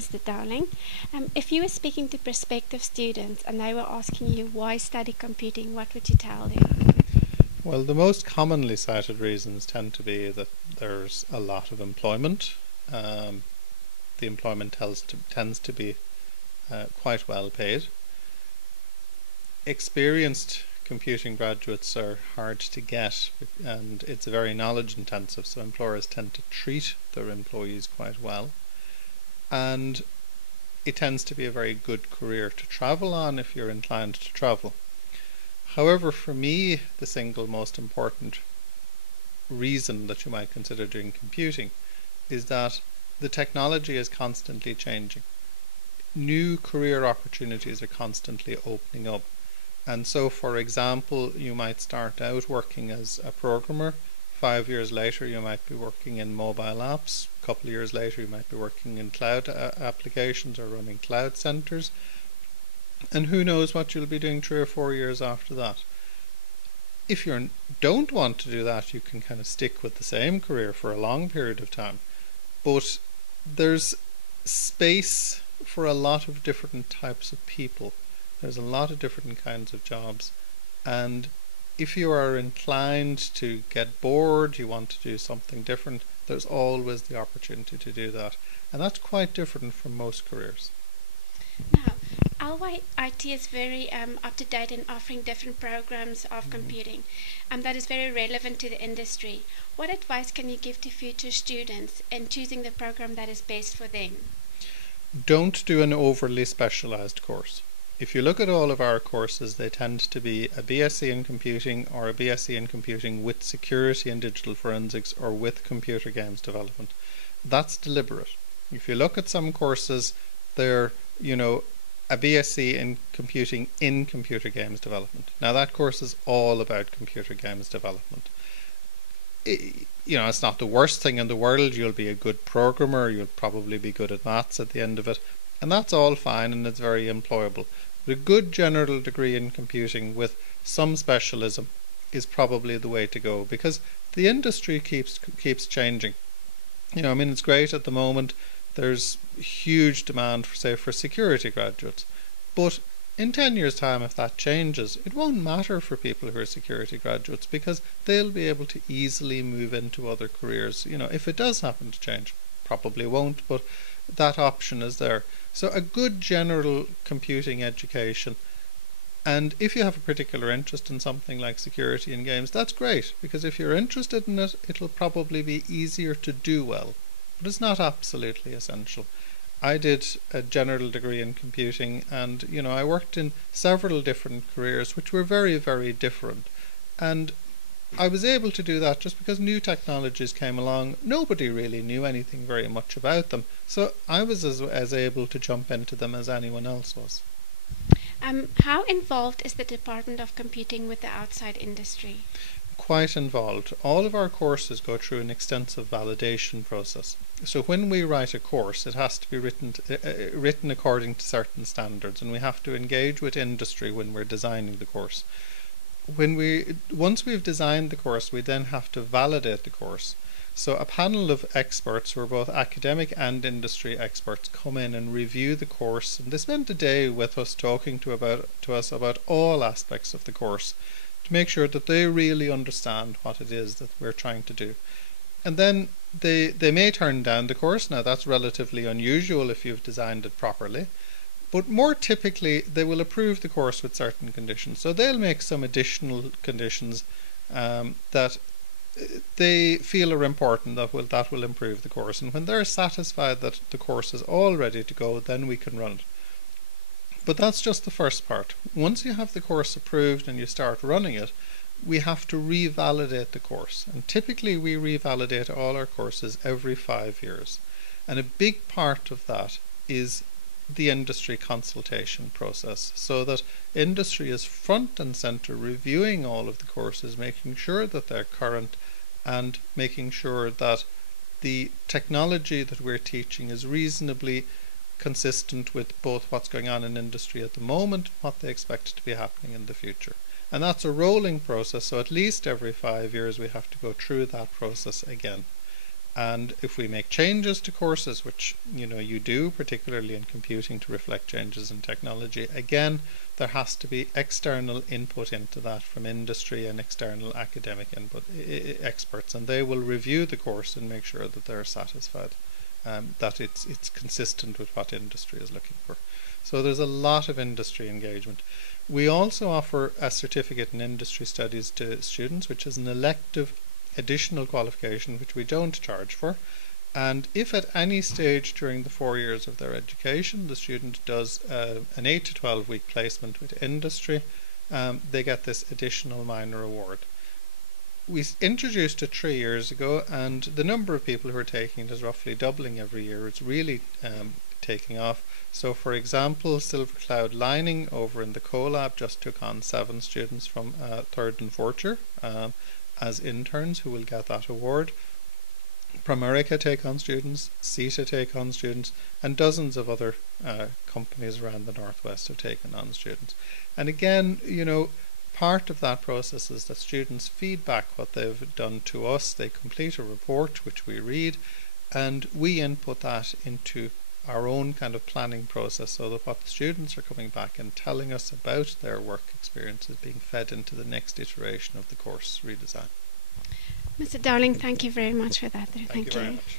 Mr. Dowling. If you were speaking to prospective students and they were asking you why study computing, what would you tell them? Well, the most commonly cited reasons tend to be that there's a lot of employment. The employment tends to be quite well paid. Experienced computing graduates are hard to get, and it's very knowledge intensive, so employers tend to treat their employees quite well. And it tends to be a very good career to travel on if you're inclined to travel. However, for me, the single most important reason that you might consider doing computing is that the technology is constantly changing. New career opportunities are constantly opening up. And so, for example, you might start out working as a programmer. 5 years later, you might be working in mobile apps. A couple of years later, you might be working in cloud applications or running cloud centers. And who knows what you'll be doing 3 or 4 years after that. If you don't want to do that, you can kind of stick with the same career for a long period of time. But there's space for a lot of different types of people. There's a lot of different kinds of jobs, and if you are inclined to get bored, you want to do something different, there's always the opportunity to do that, and that's quite different from most careers. Now, LYIT is very up to date in offering different programs of computing, and that is very relevant to the industry. What advice can you give to future students in choosing the program that is best for them? Don't do an overly specialized course. If you look at all of our courses, they tend to be a BSc in computing or a BSc in computing with security and digital forensics or with computer games development. That's deliberate. If you look at some courses, they're, a BSc in computer games development. Now that course is all about computer games development. It's not the worst thing in the world. You'll be a good programmer, you'll probably be good at maths at the end of it, and that's all fine and it's very employable. But a good general degree in computing with some specialism is probably the way to go, because the industry keeps changing. It's great at the moment. There's huge demand for security graduates, but in 10 years' time, if that changes, it won't matter for people who are security graduates, because they'll be able to easily move into other careers. If it does happen to change, probably won't, but that option is there. So a good general computing education, and if you have a particular interest in something like security in games, that's great, because if you're interested in it, it'll probably be easier to do well, but it's not absolutely essential. I did a general degree in computing, and I worked in several different careers which were very, very different, and I was able to do that just because new technologies came along. Nobody really knew anything very much about them, so I was as able to jump into them as anyone else was. How involved is the Department of Computing with the outside industry? Quite involved. All of our courses go through an extensive validation process. So when we write a course, it has to be written according to certain standards, and we have to engage with industry when we're designing the course. Once we've designed the course, we then have to validate the course. So a panel of experts who are both academic and industry experts come in and review the course, and they spend a day with us talking to us about all aspects of the course to make sure that they really understand what it is that we're trying to do. And then they may turn down the course. Now that's relatively unusual if you've designed it properly. But more typically, they will approve the course with certain conditions. So they'll make some additional conditions that they feel are important that will improve the course. And when they're satisfied that the course is all ready to go, then we can run it. But that's just the first part. Once you have the course approved and you start running it, we have to revalidate the course. And typically we revalidate all our courses every 5 years. And a big part of that is the industry consultation process, so that industry is front and center reviewing all of the courses, making sure that they're current and making sure that the technology that we're teaching is reasonably consistent with both what's going on in industry at the moment and what they expect to be happening in the future. And that's a rolling process, so at least every 5 years we have to go through that process again. And if we make changes to courses, which you do, particularly in computing, to reflect changes in technology, again, there has to be external input into that from industry and external academic input experts, and they will review the course and make sure that they're satisfied that it's consistent with what industry is looking for. So there's a lot of industry engagement. We also offer a certificate in industry studies to students, which is an elective additional qualification which we don't charge for, and if at any stage during the 4 years of their education the student does an 8 to 12 week placement with industry, they get this additional minor award. We introduced it 3 years ago, and the number of people who are taking it is roughly doubling every year. It's really taking off. So for example, Silver Cloud Lining over in the CoLab just took on 7 students from 3rd and 4th year as interns who will get that award. Pramerica take on students, CETA take on students, and dozens of other companies around the Northwest have taken on students. And again, part of that process is that students feedback what they've done to us. They complete a report which we read, and we input that into our own kind of planning process, so that what the students are coming back and telling us about their work experience is being fed into the next iteration of the course redesign. Mr. Darling, thank you very much for that. Thank you very much.